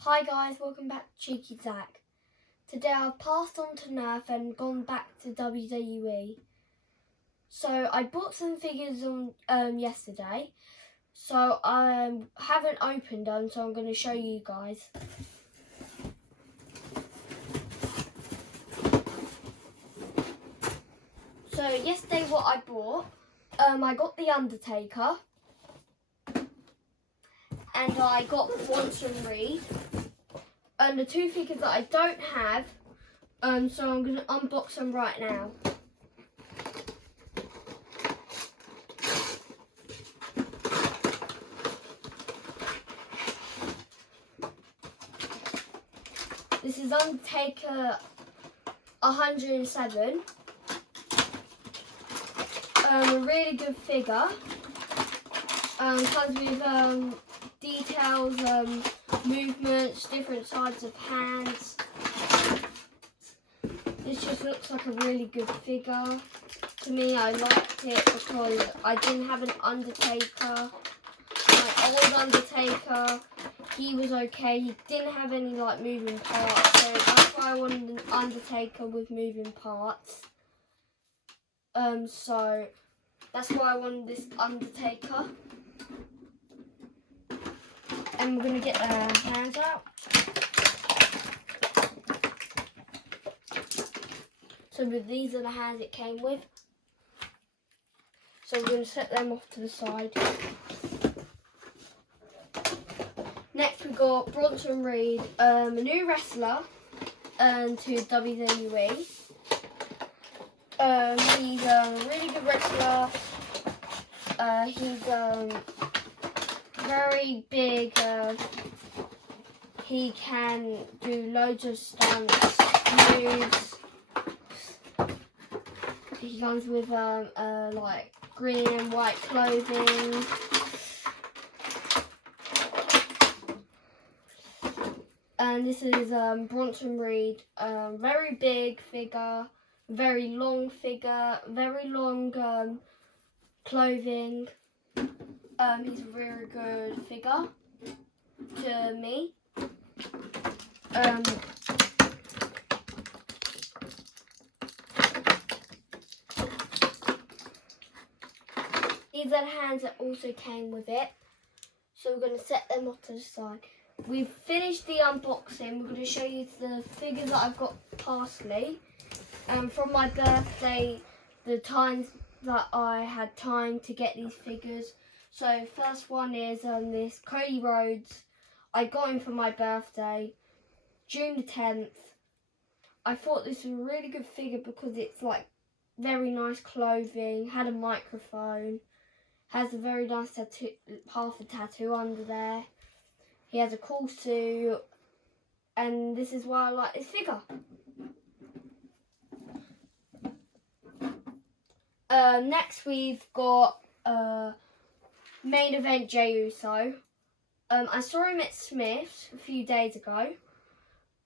Hi guys, welcome back to Cheeky Zach. Today I've passed on to Nerf and gone back to WWE. So I bought some figures on yesterday. So I haven't opened them, so I'm going to show you guys. So yesterday what I bought, I got the Undertaker. And I got Bronson Reed. And the two figures that I don't have, so I'm going to unbox them right now. This is Undertaker 107. A really good figure. Comes with details, movements, different sides of hands. This just looks like a really good figure. To me, I liked it because I didn't have an Undertaker. My old Undertaker, he was okay. He didn't have any like moving parts, so that's why I wanted an Undertaker with moving parts. So that's why I wanted this Undertaker. And we're going to get our hands out. So these are the hands it came with. So we're going to set them off to the side. Next we got Bronson Reed, a new wrestler to WWE. He's a really good wrestler. He's very big. He can do loads of stunts, moves. He comes with like green and white clothing. And this is Bronson Reed. Very big figure, very long figure, very long clothing. He's a very good figure to me. These are the hands that also came with it. So we're going to set them off to the side. We've finished the unboxing. We're going to show you the figures that I've got partially. From my birthday, the times that I had time to get these figures. So first one is this Cody Rhodes. I got him for my birthday, June the 10th. I thought this was a really good figure because it's like very nice clothing, had a microphone, has a very nice tattoo, half a tattoo under there. He has a cool suit, and this is why I like this figure. Next we've got main event Jey Uso. I saw him at Smith's a few days ago.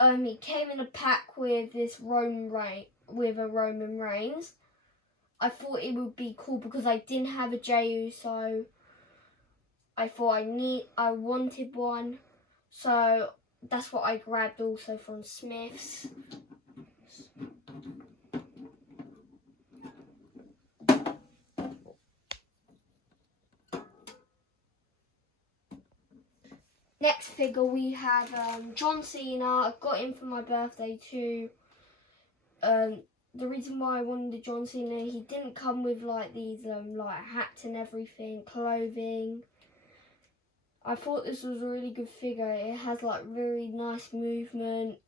He came in a pack with this Roman Reigns. I thought it would be cool because I didn't have a Jey Uso. I thought I wanted one, so that's what I grabbed also from Smith's. Next figure we have John Cena. I got him for my birthday too. The reason why I wanted the John Cena, he didn't come with like these like hats and everything, clothing. I thought this was a really good figure. It has like very nice movement,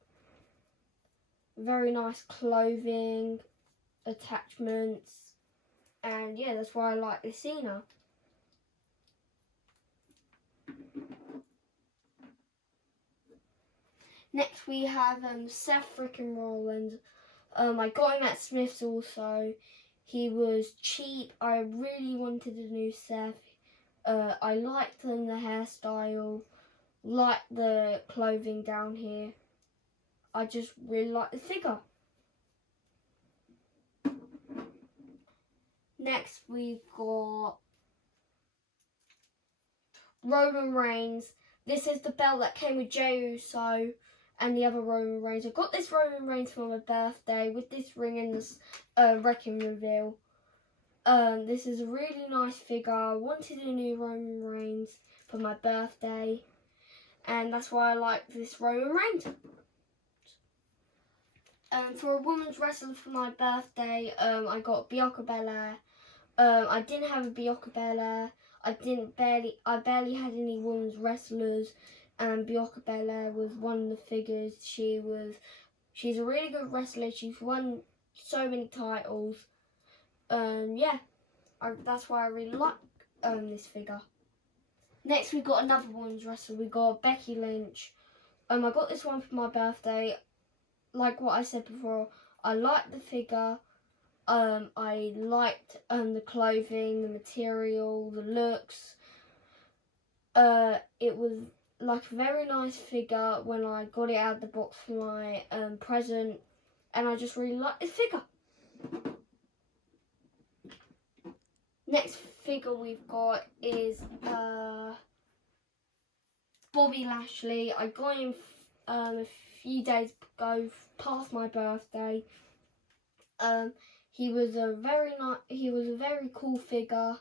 very nice clothing, attachments, and yeah, that's why I like the Cena. Next we have Seth freaking Rollins. I got him at Smith's also. He was cheap. I really wanted a new Seth. I liked the hairstyle, liked the clothing down here. I just really like the figure. Next we've got Roman Reigns. This is the belt that came with Jey Uso and the other Roman Reigns. I got this Roman Reigns for my birthday with this ring and this wrecking reveal. This is a really nice figure. I wanted a new Roman Reigns for my birthday, and that's why I like this Roman Reigns. For a women's wrestler for my birthday, I got Bianca Belair. I didn't have a Bianca Belair. I barely had any women's wrestlers, and Bianca Belair was one of the figures. She's a really good wrestler. She's won so many titles. Yeah, that's why I really like this figure. Next, we got another women's wrestler. We got Becky Lynch. I got this one for my birthday. Like what I said before, I liked the figure. I liked the clothing, the material, the looks. It was like a very nice figure when I got it out of the box for my present, and I just really liked this figure. Next figure we've got is Bobby Lashley. I got him a few days ago, past my birthday. He was a very cool figure.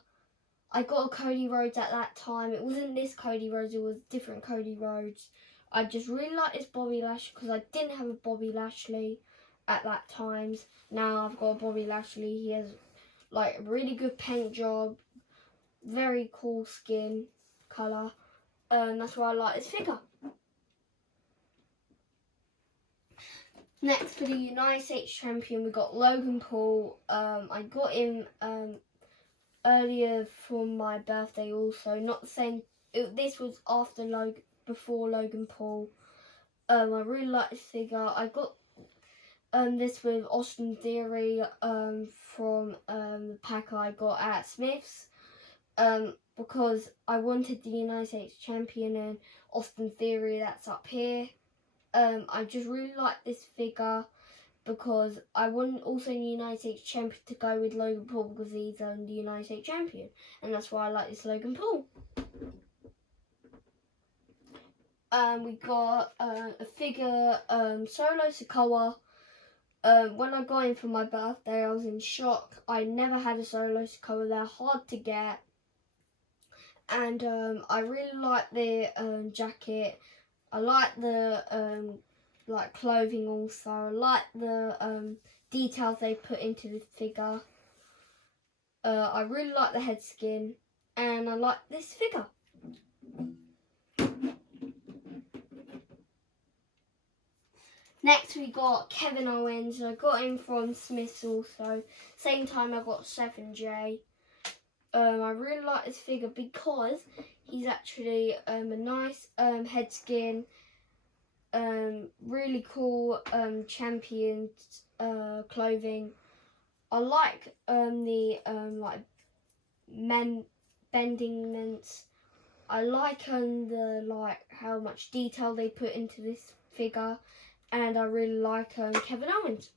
I got a Cody Rhodes at that time. It wasn't this Cody Rhodes, it was different Cody Rhodes. I just really like this Bobby Lashley because I didn't have a Bobby Lashley at that time. Now I've got a Bobby Lashley. He has like a really good paint job, very cool skin colour. That's why I like this figure. Next, for the United States Champion, we got Logan Paul. I got him earlier for my birthday also. Not the same. This was before Logan Paul. I really like this figure. I got this with Austin Theory from the pack I got at Smith's. Because I wanted the United States Champion and Austin Theory, that's up here. I just really like this figure because I want also the United States Champion to go with Logan Paul because he's the United States Champion, and that's why I like this Logan Paul. We got a figure, Solo Sikoa. When I got him for my birthday, I was in shock. I never had a Solo Sikoa. They're hard to get, and I really like the jacket. I like the like clothing also. I like the details they put into the figure. I really like the head skin, and I like this figure. Next we got Kevin Owens. I got him from Smith's also. Same time I got 7J. I really like this figure because he's actually a nice head skin, really cool champion clothing. I like the like bending mints. I like the how much detail they put into this figure, and I really like Kevin Owens.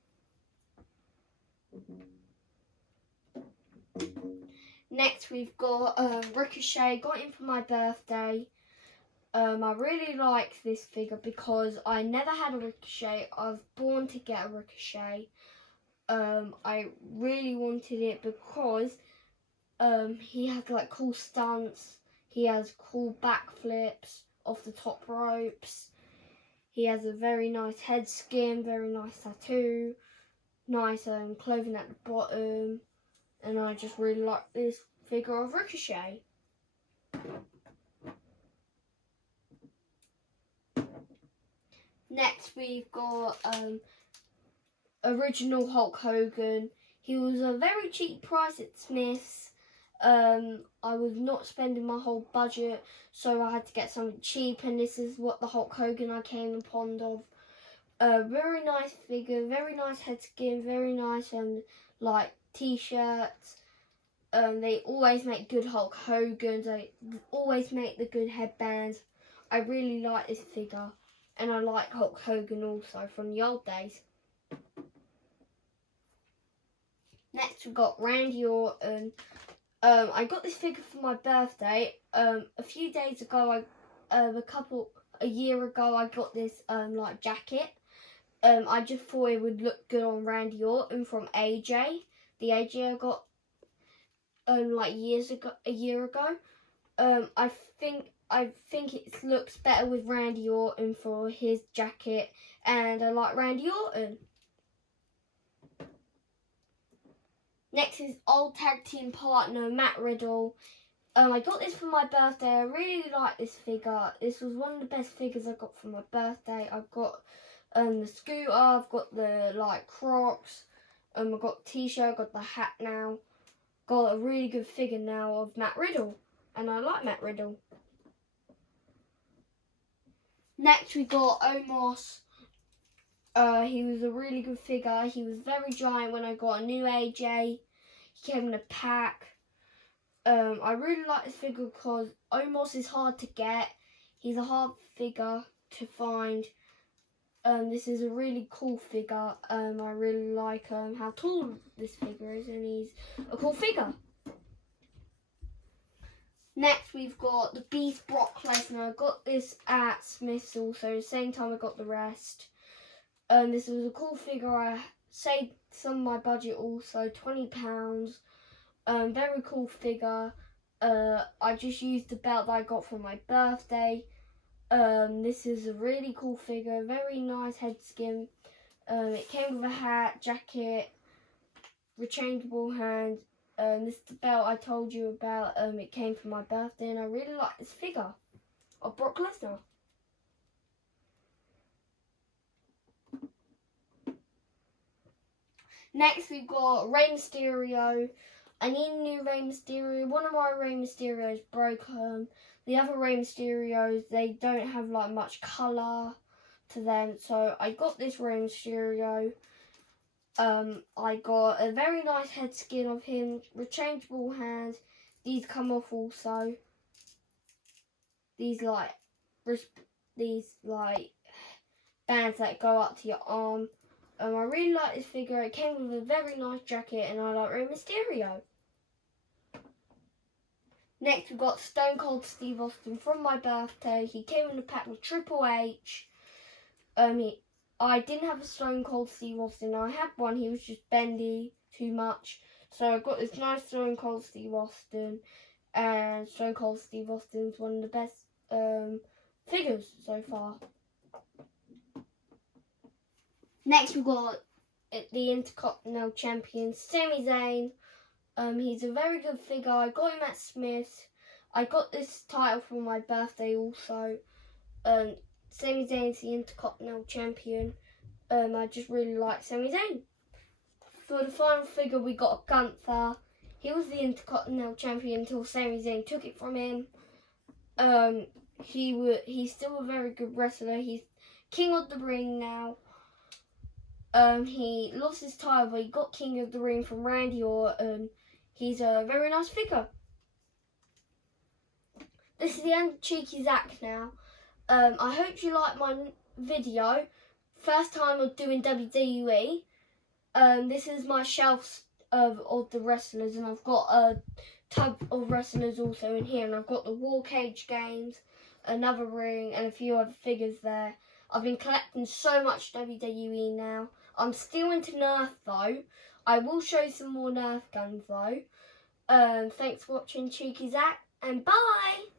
Next we've got Ricochet. Got him for my birthday. I really like this figure because I never had a Ricochet. I was born to get a Ricochet. I really wanted it because he has like cool stunts. He has cool backflips off the top ropes. He has a very nice head skin, very nice tattoo, nice clothing at the bottom. And I just really like this figure of Ricochet. Next we've got original Hulk Hogan. He was a very cheap price at Smith's. I was not spending my whole budget, so I had to get something cheap, and this is what the Hulk Hogan I came upon of. Very nice figure, very nice head skin, very nice like t-shirts. They always make good Hulk Hogans. They always make the good headbands. I really like this figure, and I like Hulk Hogan also from the old days. Next we've got Randy Orton. I got this figure for my birthday. A few days ago a year ago I got this like jacket. I just thought it would look good on Randy Orton from AJ. The AJ I got like a year ago. I think it looks better with Randy Orton for his jacket, and I like Randy Orton. Next is old tag team partner Matt Riddle. I got this for my birthday. I really like this figure. This was one of the best figures I got for my birthday. I've got the scooter, I've got the like Crocs, I've got the t-shirt, I've got the hat now. Got a really good figure now of Matt Riddle, and I like Matt Riddle. Next we got Omos. He was a really good figure. He was very giant when I got a new AJ. He came in a pack. I really like this figure because Omos is hard to get. He's a hard figure to find. This is a really cool figure. I really like how tall this figure is, and he's a cool figure. Next we've got the Beast Brock Lesnar. I got this at Smith's also, same time I got the rest. This was a cool figure. I saved some of my budget also, £20. Very cool figure. I just used the belt that I got for my birthday. This is a really cool figure, very nice head skin. It came with a hat, jacket, rechangeable hands. This is the belt I told you about. It came for my birthday, and I really like this figure of Brock Lesnar. Next we've got Rey Mysterio. I need a new Rey Mysterio. One of my Rey Mysterios broke. The other Rey Mysterios, they don't have like much colour to them, so I got this Rey Mysterio. I got a very nice head skin of him, rechangeable hands. These come off also. These like bands that go up to your arm. I really like this figure. It came with a very nice jacket, and I like Rey Mysterio. Next we've got Stone Cold Steve Austin from my birthday. He came in a pack with Triple H. I didn't have a Stone Cold Steve Austin. I had one. He was just bendy too much. So I got this nice Stone Cold Steve Austin. And Stone Cold Steve Austin's one of the best figures so far. Next we've got the Intercontinental Champion Sami Zayn. He's a very good figure. I got him at Smith's. I got this title for my birthday also. Sami Zayn's the Intercontinental Champion. I just really like Sami Zayn. For the final figure we got Gunther. He was the Intercontinental Champion until Sami Zayn took it from him. He's still a very good wrestler. He's King of the Ring now. He lost his title, but he got King of the Ring from Randy Orton. He's a very nice figure. This is the end of Cheeky Zach now. I hope you like my video. First time of doing WWE. This is my shelf of the wrestlers, and I've got a tub of wrestlers also in here, and I've got the War Cage games, another ring, and a few other figures there. I've been collecting so much WWE now. I'm still into Nerf though. I will show you some more Nerf guns though. Thanks for watching Cheeky Zach, and bye!